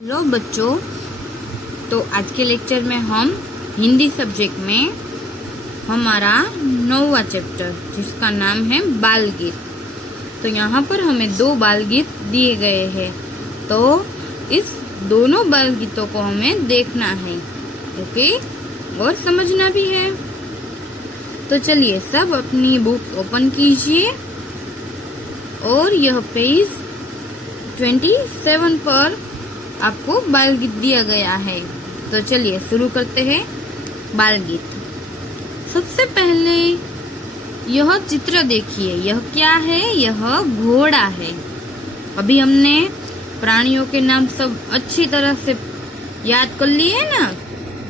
Hello बच्चों, तो आज के लेक्चर में हम हिंदी सब्जेक्ट में हमारा 9वां चैप्टर जिसका नाम है बाल गीत। तो यहाँ पर हमें 2 बाल गीत दिए गए हैं, तो इस दोनों बाल गीतों को हमें देखना है, ओके, और समझना भी है। तो चलिए सब अपनी बुक ओपन कीजिए और यह पेज 27 पर आपको बाल गीत दिया गया है। तो चलिए शुरू करते हैं बाल गीत। सबसे पहले यह चित्र देखिए, यह क्या है? यह घोड़ा है। अभी हमने प्राणियों के नाम सब अच्छी तरह से याद कर लिए ना,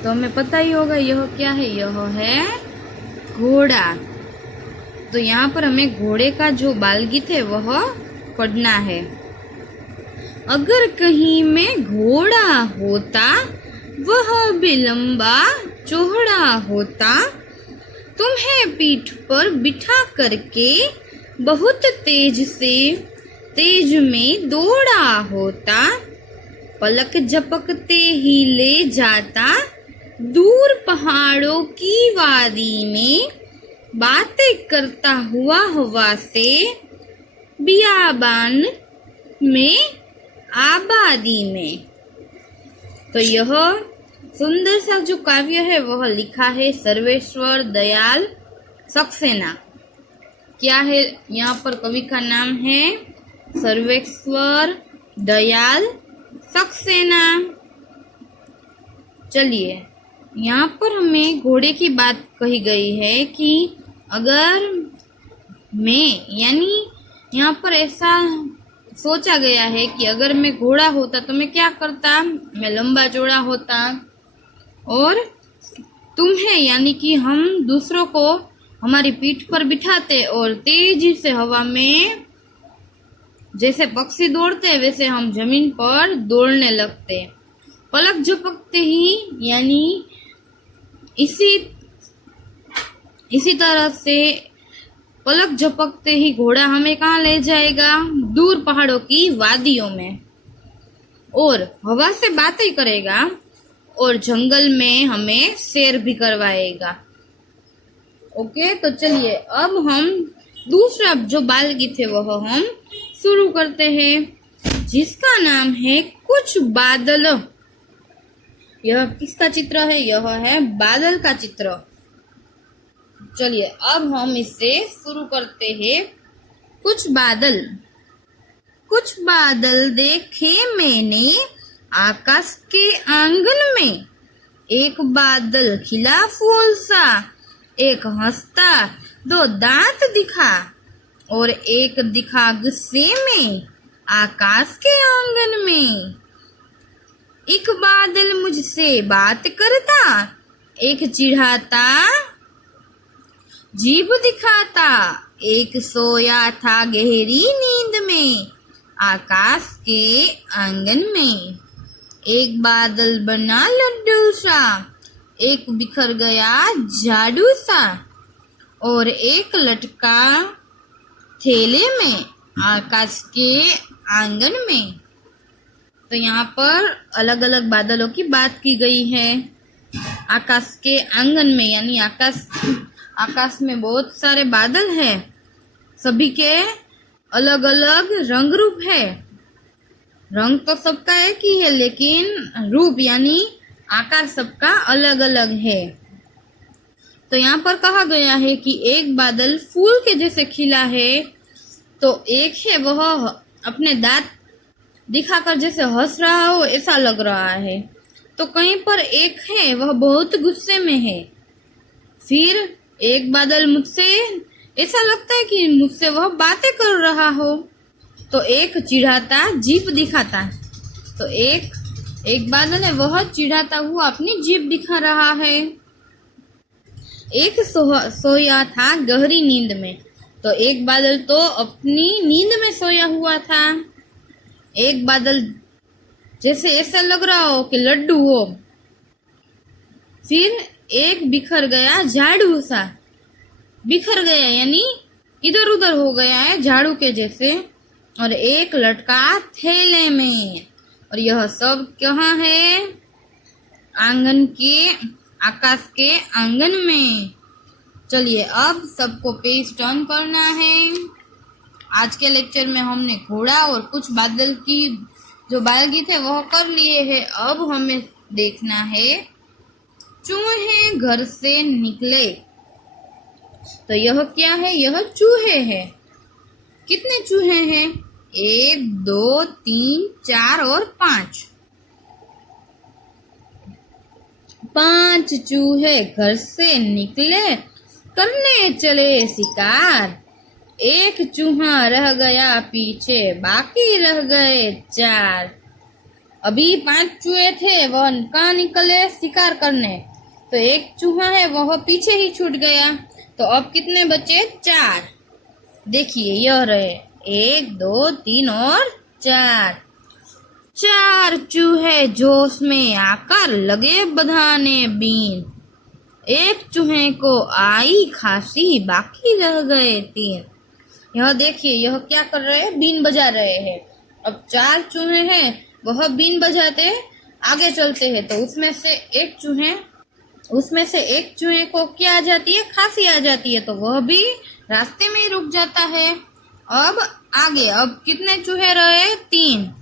तो हमें पता ही होगा यह क्या है। यह है घोड़ा। तो यहाँ पर हमें घोड़े का जो बाल गीत है वह पढ़ना है। अगर कहीं में घोड़ा होता, वह भी लंबा चौड़ा होता, तुम्हें पीठ पर बिठा करके बहुत तेज में दौड़ा होता, पलक झपकते ही ले जाता दूर पहाड़ों की वादी में, बातें करता हुआ हवा से बियाबान में आबादी में। तो यह सुंदर सा जो काव्य है वह लिखा है सर्वेश्वर दयाल सक्सेना। क्या है? यहाँ पर कवि का नाम है सर्वेश्वर दयाल सक्सेना। चलिए, यहाँ पर हमें घोड़े की बात कही गई है कि अगर मैं, यानी यहाँ पर ऐसा सोचा गया है कि अगर मैं घोड़ा होता तो मैं क्या करता? मैं लंबा चौड़ा होता, और तुम्हें, यानी कि हम दूसरों को हमारी पीठ पर बिठाते और तेजी से हवा में, जैसे पक्षी दौड़ते वैसे हम जमीन पर दौड़ने लगते। पलक झपकते ही, यानी इसी तरह से पलक झपकते ही घोड़ा हमें कहाँ ले जाएगा? दूर पहाड़ों की वादियों में, और हवा से बातें करेगा और जंगल में हमें सैर भी करवाएगा। ओके, तो चलिए अब हम दूसरा जो बाल गीत है वह हम शुरू करते हैं, जिसका नाम है कुछ बादल। यह किसका चित्र है? यह है बादल का चित्र। चलिए अब हम इससे शुरू करते हैं। कुछ बादल देखे मैंने आकाश के आंगन में, एक बादल खिला फूल सा, एक हंसता 2 दांत दिखा, और एक दिखा गुस्से में आकाश के आंगन में। एक बादल मुझसे बात करता, एक चिढ़ाता जीभ दिखाता, एक सोया था गहरी नींद में आकाश के आंगन में। एक बादल बना लड्डू सा, एक बिखर गया झाड़ू सा, और एक लटका थैले में आकाश के आंगन में। तो यहाँ पर अलग अलग बादलों की बात की गई है। आकाश के आंगन में, यानी आकाश में बहुत सारे बादल हैं, सभी के अलग अलग रंग रूप है। रंग तो सबका एक ही है, लेकिन रूप यानी आकार सबका अलग अलग है। तो यहाँ पर कहा गया है कि एक बादल फूल के जैसे खिला है, तो एक है वह अपने दांत दिखाकर जैसे हंस रहा हो ऐसा लग रहा है। तो कहीं पर एक है वह बहुत गुस्से में है। फिर एक बादल मुझसे, ऐसा लगता है कि मुझसे वह बातें कर रहा हो। तो एक चिढ़ाता जीभ दिखाता, तो एक बादल है वह चिढ़ाता हुआ अपनी जीभ दिखा रहा है। एक सोया था गहरी नींद में, तो एक बादल तो अपनी नींद में सोया हुआ था। एक बादल जैसे ऐसा लग रहा हो कि लड्डू हो। फिर एक बिखर गया झाड़ू सा, बिखर गया यानी इधर उधर हो गया है झाड़ू के जैसे, और एक लटका थैले में, और यह सब कहाँ है? आंगन के, आकाश के आंगन में। चलिए अब सबको पेज टर्न करना है। आज के लेक्चर में हमने घोड़ा और कुछ बादल की जो बालगी थे वह कर लिए हैं। अब हमें देखना है चूहे घर से निकले। तो यह क्या है? यह चूहे हैं। कितने चूहे हैं? 1 2 3 4 और 5। 5 चूहे घर से निकले, करने चले शिकार। एक चूहा रह गया पीछे, बाकी रह गए 4। अभी 5 चूहे थे, वह कहाँ निकले? शिकार करने। तो एक चूहा है वह पीछे ही छूट गया। तो अब कितने बचे? 4। देखिए यह रहे 1 2 3 और 4। 4 चूहे जोश में आकर लगे बधाने बीन। एक चूहे को आई खांसी, बाकी रह गए 3। यह देखिए यह क्या कर रहे हैं? बीन बजा रहे हैं। अब 4 चूहे हैं, वह बीन बजाते आगे चलते हैं। तो उसमें से एक चूहे को क्या आ जाती है? खांसी आ जाती है। तो वह भी रास्ते में ही रुक जाता है। अब आगे, अब कितने चूहे रहे? 3।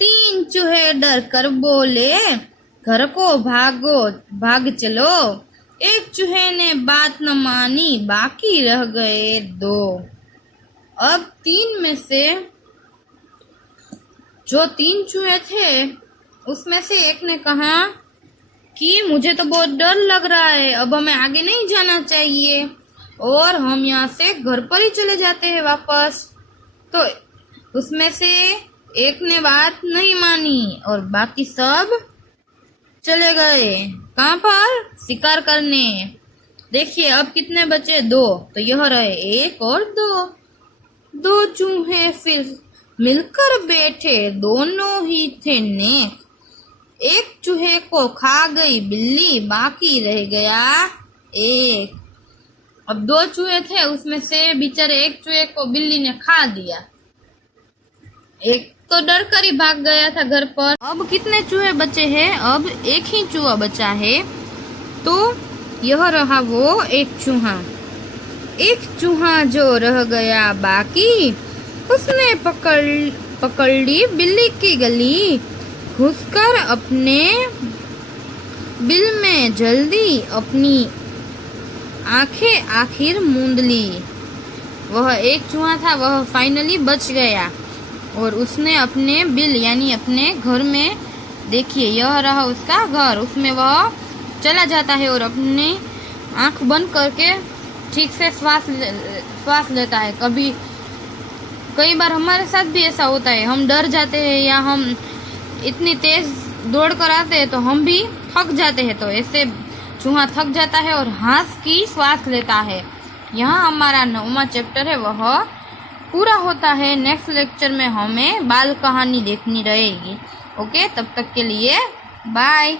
3 चूहे डर कर बोले, घर को भाग चलो। एक चूहे ने बात न मानी, बाकी रह गए 2। अब 3 में से जो 3 चूहे थे उसमें से एक ने कहा कि मुझे तो बहुत डर लग रहा है, अब हमें आगे नहीं जाना चाहिए और हम यहाँ से घर पर ही चले जाते हैं वापस। तो उसमें से एक ने बात नहीं मानी और बाकी सब चले गए। कहाँ पर? शिकार करने। देखिए अब कितने बचे? 2। तो यह रहे 1 और 2। 2 चूहे फिर मिलकर बैठे, दोनों ही थे नेक। एक चूहे को खा गई बिल्ली, बाकी रह गया 1। अब 2 चूहे थे, उसमें से बेचारे एक चूहे को बिल्ली ने खा दिया। एक तो डर कर ही भाग गया था घर पर। अब कितने चूहे बचे हैं? अब एक ही चूहा बचा है। तो यह रहा वो एक चूहा। एक चूहा जो रह गया बाकी, उसने पकड़ ली बिल्ली की गली। घुसकर अपने बिल में जल्दी अपनी आंखें आखिर मूंद ली। वह एक चूहा था, वह फाइनली बच गया और उसने अपने बिल यानी अपने घर में, देखिए यह रहा उसका घर, उसमें वह चला जाता है और अपनी आंख बंद करके ठीक से श्वास लेता है। कई बार हमारे साथ भी ऐसा होता है, हम डर जाते हैं या हम इतनी तेज दौड़ कर आते हैं तो हम भी थक जाते हैं। तो ऐसे चूहा थक जाता है और हंस की श्वास लेता है। यहाँ हमारा 9वां चैप्टर है वह पूरा होता है। नेक्स्ट लेक्चर में हमें बाल कहानी देखनी रहेगी। ओके, तब तक के लिए बाय।